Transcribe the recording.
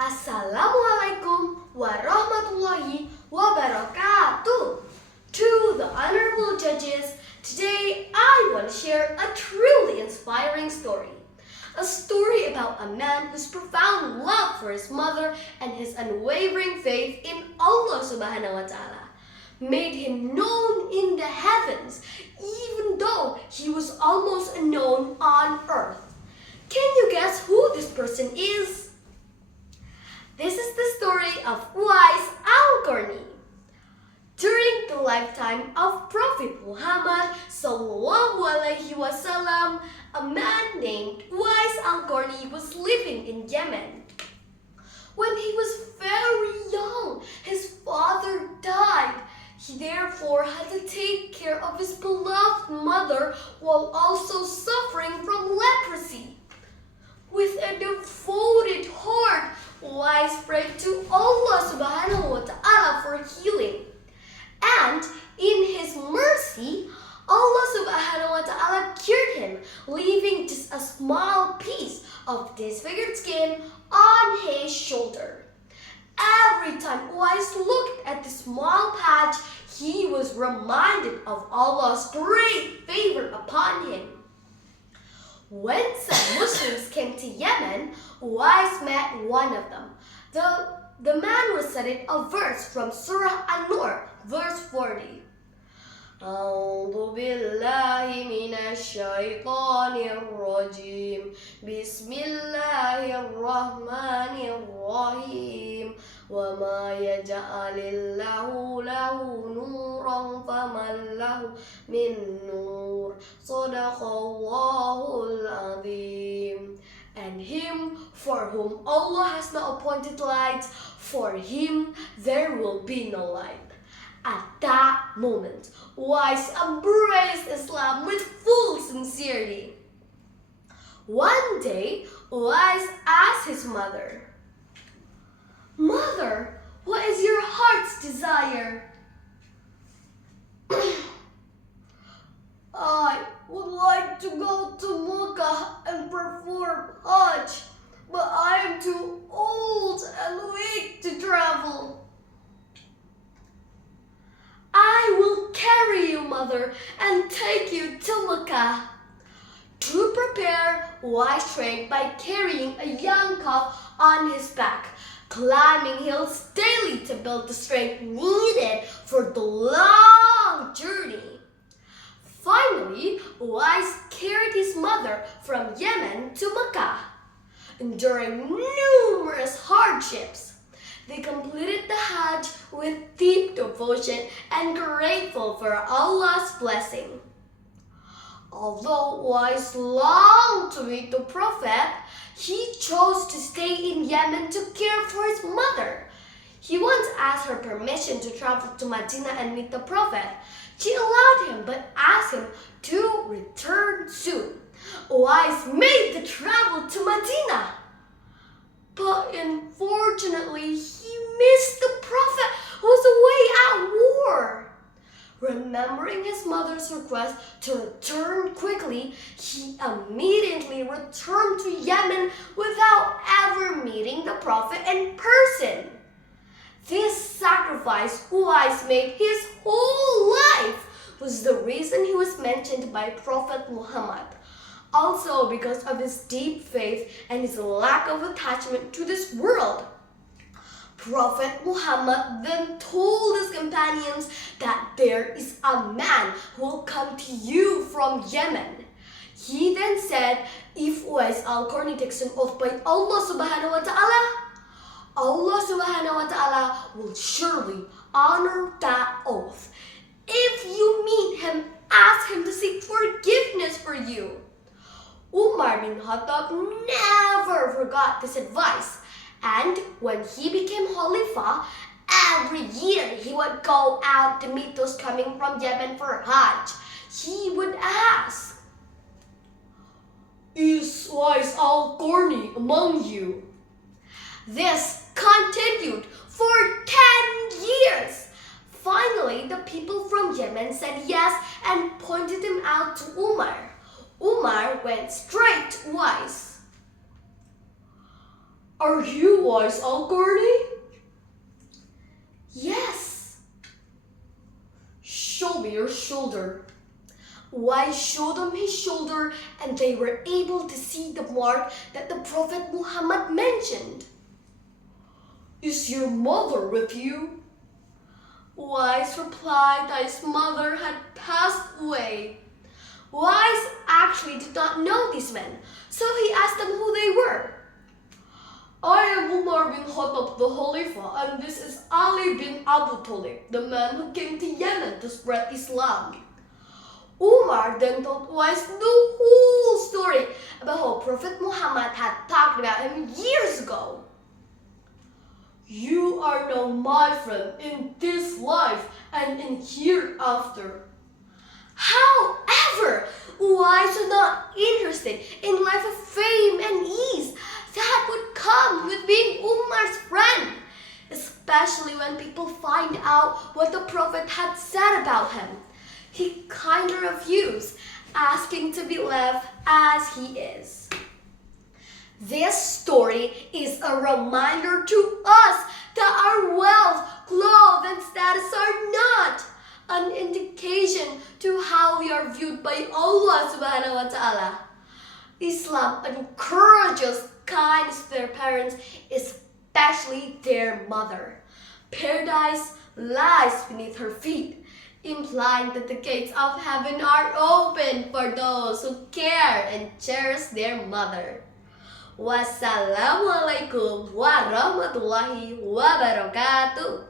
Assalamualaikum warahmatullahi wabarakatuh. To the honorable judges, today I want to share a truly inspiring story. A story about a man whose profound love for his mother and his unwavering faith in Allah Subhanahu wa Ta'ala made him known in the heavens, even though he was almost unknown on earth. Can you guess who this person is? This is the story of Uwais al-Qarni. During the lifetime of Prophet Muhammad sallallahu alaihi wasallam, a man named Uwais al-Qarni was living in Yemen. When he was very young, his father died. He therefore had to take care of his beloved mother while also suffering from leprosy. With a devoted heart, Uwais prayed to Allah Subhanahu wa Ta'ala for healing. And in his mercy, Allah Subhanahu wa Ta'ala cured him, leaving just a small piece of disfigured skin on his shoulder. Every time Uwais looked at the small patch, he was reminded of Allah's great favor upon him. When some Muslims came to Yemen, Uwais met one of them. The man recited a verse from Surah An-Nur, verse 40. أعوذ بالله من الشيطان الرجيم بسم الله الرحمن الرحيم وما يجعل الله له نورا فمن له من نور صدق الله العظيم. And him for whom Allah has not appointed light, for him there will be no light. At that moment, Uwais embraced Islam with full sincerity. One day, Uwais asked his mother, "Mother, what is your heart's desire?" "I would like to go to Mecca and perform Hajj, but I am too old and weak to travel." "I will carry you, mother, and take you to Mecca." To prepare, Uwais trained by carrying a young calf on his back, climbing hills daily to build the strength needed for the long journey. Finally, Uwais carried his mother from Yemen to Mecca. Enduring numerous hardships, they completed the Hajj with deep devotion and grateful for Allah's blessing. Although Uwais longed to meet the Prophet, he chose to stay in Yemen to care for his mother. He once asked her permission to travel to Medina and meet the Prophet. She allowed him but asked him to return soon. Uwais made the travel to Medina. But unfortunately, he missed the Prophet who was away at war. Remembering his mother's request to return quickly, he immediately returned to Yemen without ever meeting the Prophet in person. This sacrifice Uwais made his whole life was the reason he was mentioned by Prophet Muhammad. Also because of his deep faith and his lack of attachment to this world. Prophet Muhammad then told his companions that there is a man who will come to you from Yemen. He then said, if Uwais al-Qarni takes an oath by Allah Subhanahu wa Ta'ala, Allah Subhanahu wa Ta'ala will surely honor that oath. If you meet him, ask him to seek forgiveness for you. Umar bin Khattab never forgot this advice, and when he became Khalifa, every year he would go out to meet those coming from Yemen for Hajj. He would ask, "Is Uwais al-Qarni among you?" This continued for 10 years. Finally, the people from Yemen said yes and pointed him out to Umar. Umar went straight to Uwais. Are you wise, Al-Qarni? Yes. Show me your shoulder. Wise showed them his shoulder, and they were able to see the mark that the Prophet Muhammad mentioned. Is your mother with you? Wise replied that his mother had passed away. Wise actually did not know these men, so he asked them who they were. I am Umar bin Khattab, the Khalifa, and this is Ali bin Abu Talib, the man who came to Yemen to spread Islam. Umar then told Wise the whole story about how Prophet Muhammad had talked about him years ago. You are now my friend in this life and in hereafter. However, Wise was not interested in life of fame and ease that would come with being Umar's friend, especially when people find out what the Prophet had said about him. He kind of refused, asking to be left as he is. This story is a reminder to us that our wealth, clothes, and status are not an indication to how we are viewed by Allah subhanahu wa ta'ala. Islam encourages kindness to their parents, especially their mother. Paradise lies beneath her feet, implying that the gates of heaven are open for those who care and cherish their mother. Wassalamualaikum warahmatullahi wabarakatuh.